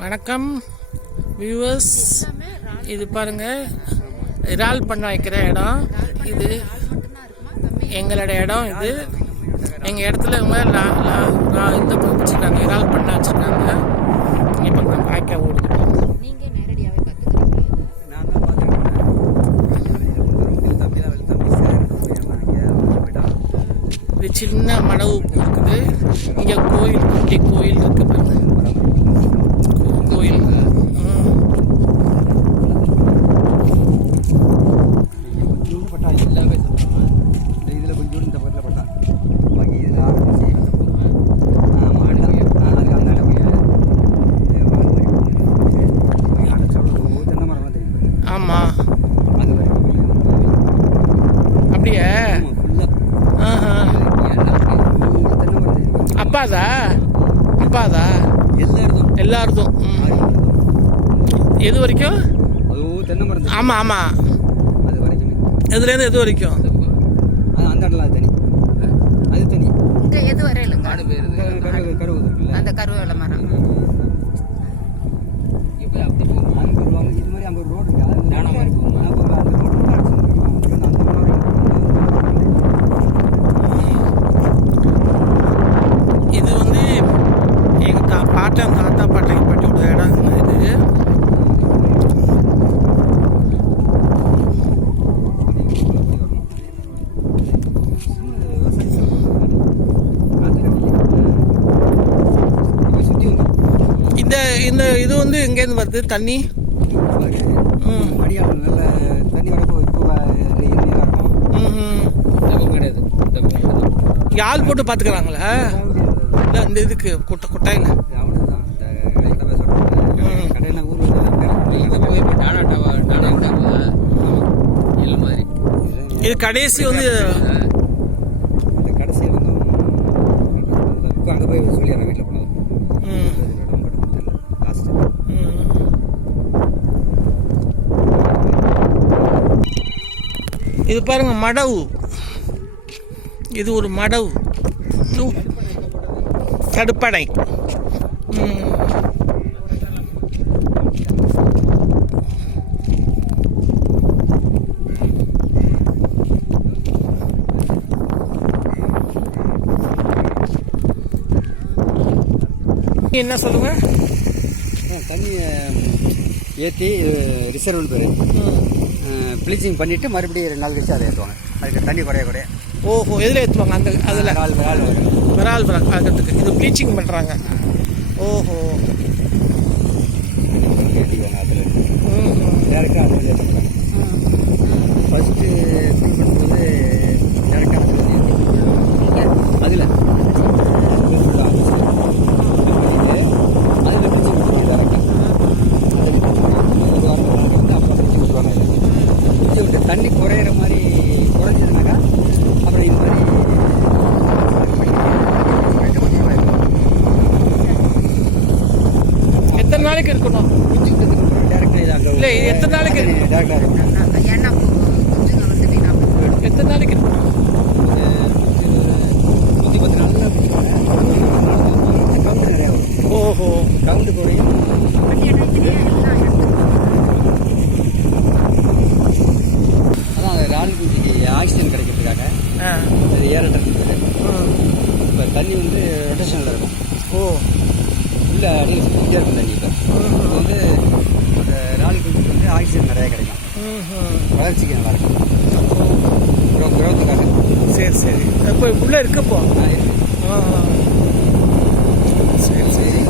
வணக்கம் வியூவர்ஸ் இது பாருங்க இறால் பண்ண வைக்கிற இடம். இது எங்களோட இடம் இது. எங்கள் இடத்துல இவங்க இந்த வச்சுருக்காங்க. இறால் பண்ண வச்சுருக்காங்க. இப்போ நம்ம வாய்க்கால் ஓடுது. நான் தான் பார்த்துருக்கேன் இது சின்ன மடவு இருக்குது. இங்கே கோயில் குட்டி கோயில் இருக்குது பாருங்கள் கோ- கோயில் ம். கொஞ்சோண்டு பட்டா எல்லாமே இந்த இதில் கொஞ்சோண்டு இந்த பக்கத்தில் பட்டா பாக்கி இதில் ஆரம்பிச்சு மாடு தான் அதுக்கு அந்தாண்ட போய் அடைச்சாலும் தென்னை மரம் தெரியும் ஆமாம் அது வரைக்கும் அப்படியே ஃபுல்லாக ஆஹா தென்னை மரம் எல்லா இடத்தும் எல்லாருதும். ம். எது வரைக்கும்? தென்னை மரம். ஆமாம் ஆமாம் அது வரைக்குமே. எதுலேருந்து எது வரைக்கும்? அது அந்த இடத்துல அது தனி. அது தனி. இங்க எது வரையிலுங்க? கரு கருவு இருக்குல்ல. அந்த கருவேல மரம் இப்போ அப்படி போகும் அங்கே ஒரு வாங்க இது மாதிரி அங்கே ஒரு ரோடு இருக்கு அது ஞானம் மாதிரி போகும் அப்போ அந்த ரோடு அடிச்சு அந்த மாதிரி இது வந்து எங்கள் தா பாட்டன் தாத்தா பாட்டன் பாட்டியோட இடம் இது சுற்றி வந்து இந்த இந்த இது வந்து எங்கேருந்து வருது தண்ணி ம் அடியாளம் நல்ல தண்ணி வரப்போ கிடையாது யாழ் போட்டு பார்த்துக்கிறாங்களா இல்லை இந்த இதுக்கு குட்டை குட்டையில் இது கடைசி வந்து இந்த கடைசியில் வந்து அங்கே போய் சொல்லிடுறேன் வீட்டில் இது பாருங்க மடவு இது ஒரு மடவு. தடுப்பணை ம். என்ன சொல்லுங்க தண்ணி ஏற்றி ரிசர்வல் பேர். ப்ளீச்சிங் பண்ணிவிட்டு மறுபடியும் ரெண்டு நாள் கழிச்சு அதை ஏற்றுவாங்க. அதுக்கு தண்ணி குறைய குறைய. ஓஹோ எதில் ஏற்றுவாங்க அந்த அதில். நாள் வரும் விரால் விரால் ஆகிறதுக்கு இது ப்ளீச்சிங் பண்ணுறாங்க ஓஹோ. ஏற்றிக்குவாங்க அதில். ம் டேரெக்டாக அதில் ஏற்றுவாங்க ஃபஸ்ட்டு ஃபில் பண்ணும்போது டேரெக்டாக அதில் அதில் அதில் பிடிச்சி விட்டு டேரெக்டாக அதில் ஒரு வாரம் ஒரு நாளைக்கு வந்து அப்புறம் பிடிச்சி விட்ருவாங்க அதில் பிடிச்சி விட்டு தண்ணி குறையிற மாதிரி குறைஞ்சதுனாக்கா அப்புறம் இது மாதிரி ரெண்டு மணி நேரம் ஆயிடும். எத்தனை நாளைக்கு இருக்கணும் பிடிச்சி விட்டதுக்கு அப்புறம் டேரெக்டாக இது அங்கே இல்லை, இது எத்தனை நாளைக்கு. எத்தனை நாளைக்கு நூற்றி பத்து கவுண்ட் நிறையா வரும் ஓஹோ கவுண்ட் குறையும் அதான் ராணி குஞ்சிக்கு ஆக்சிஜன் கிடைக்கிறதுக்காக அது ஏறட்டும் ம். இப்போ தண்ணி வந்து ரொட்டேஷனில் இருக்கும். ஓ. உள்ள அடியில் சுற்றிட்டே இருக்கும் தண்ணி இப்போ. வந்து ஆக்சிஜன் நிறையா கிடைக்கும். வளர்ச்சிக்கு நல்லா இருக்கும் க்ரோ க்ரோத்துக்காக சரி சரி. இப்போ உள்ளே இருக்கப்போ? சரி சரி.